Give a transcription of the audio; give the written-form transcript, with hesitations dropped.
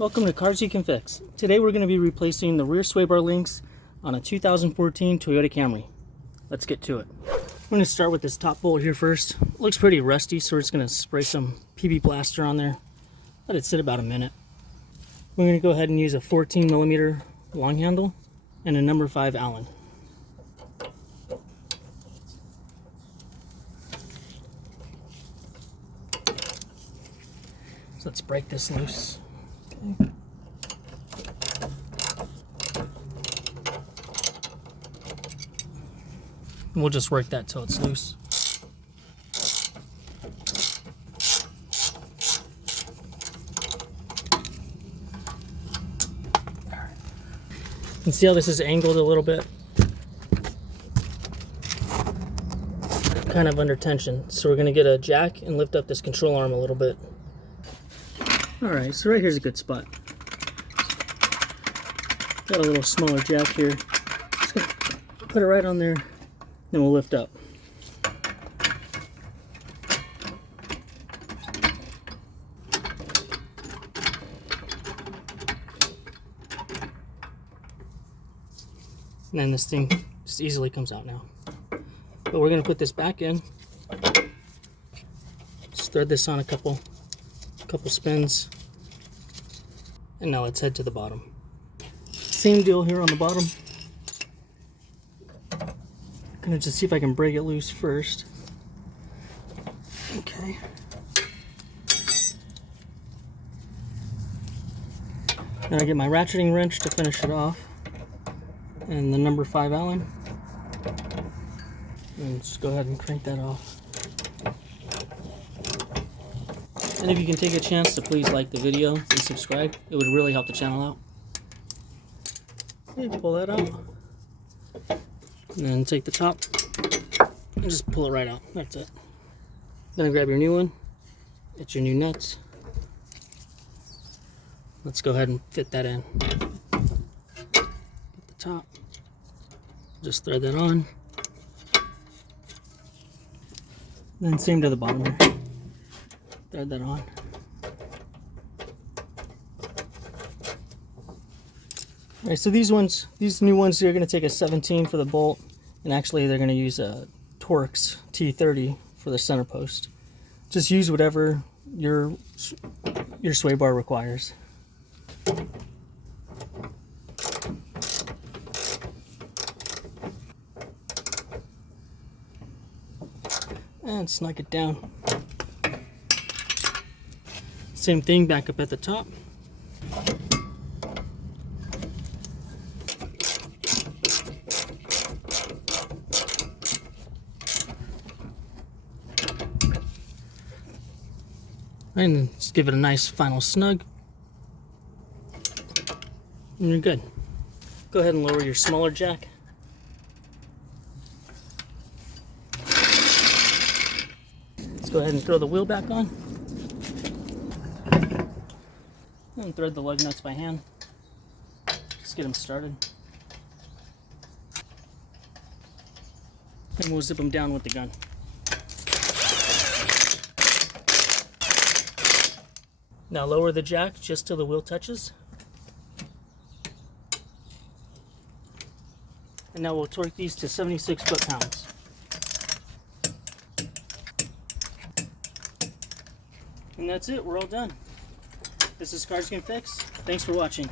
Welcome to Cars You Can Fix. Today we're going to be replacing the rear sway bar links on a 2014 Toyota Camry. Let's get to it. I'm going to start with this top bolt here first. It looks pretty rusty, so we're just going to spray some PB Blaster on there. Let it sit about a minute. We're going to go ahead and use a 14mm long handle and a number 5 Allen. So let's break this loose. Okay. And we'll just work that till it's loose. You can see how this is angled a little bit. Kind of under tension. So we're going to get a jack and lift up this control arm a little bit. Alright, so right here's a good spot. Got a little smaller jack here. Just gonna put it right on there, then we'll lift up. And then this thing just easily comes out now. But we're going to put this back in. Just thread this on a couple spins, and now let's head to the bottom. Same deal here on the bottom. Gonna just see if I can break it loose first. Okay. Then I get my ratcheting wrench to finish it off, and the number 5 Allen, and just go ahead and crank that off. And if you can take a chance to please like the video and subscribe, it would really help the channel out. Okay, pull that out. And then take the top and just pull it right out. That's it. Then grab your new one. Get your new nuts. Let's go ahead and fit that in. Get the top. Just thread that on. Then same to the bottom here. Thread that on. Alright, so these new ones here are going to take a 17 for the bolt, and actually they're going to use a Torx T30 for the center post. Just use whatever your sway bar requires. And snug it down. Same thing back up at the top. And just give it a nice final snug. And you're good. Go ahead and lower your smaller jack. Let's go ahead and throw the wheel back on. And thread the lug nuts by hand. Just get them started. And we'll zip them down with the gun. Now lower the jack just till the wheel touches. And now we'll torque these to 76 foot-pounds. And that's it, we're all done. This is Cars You Can Fix. Thanks for watching.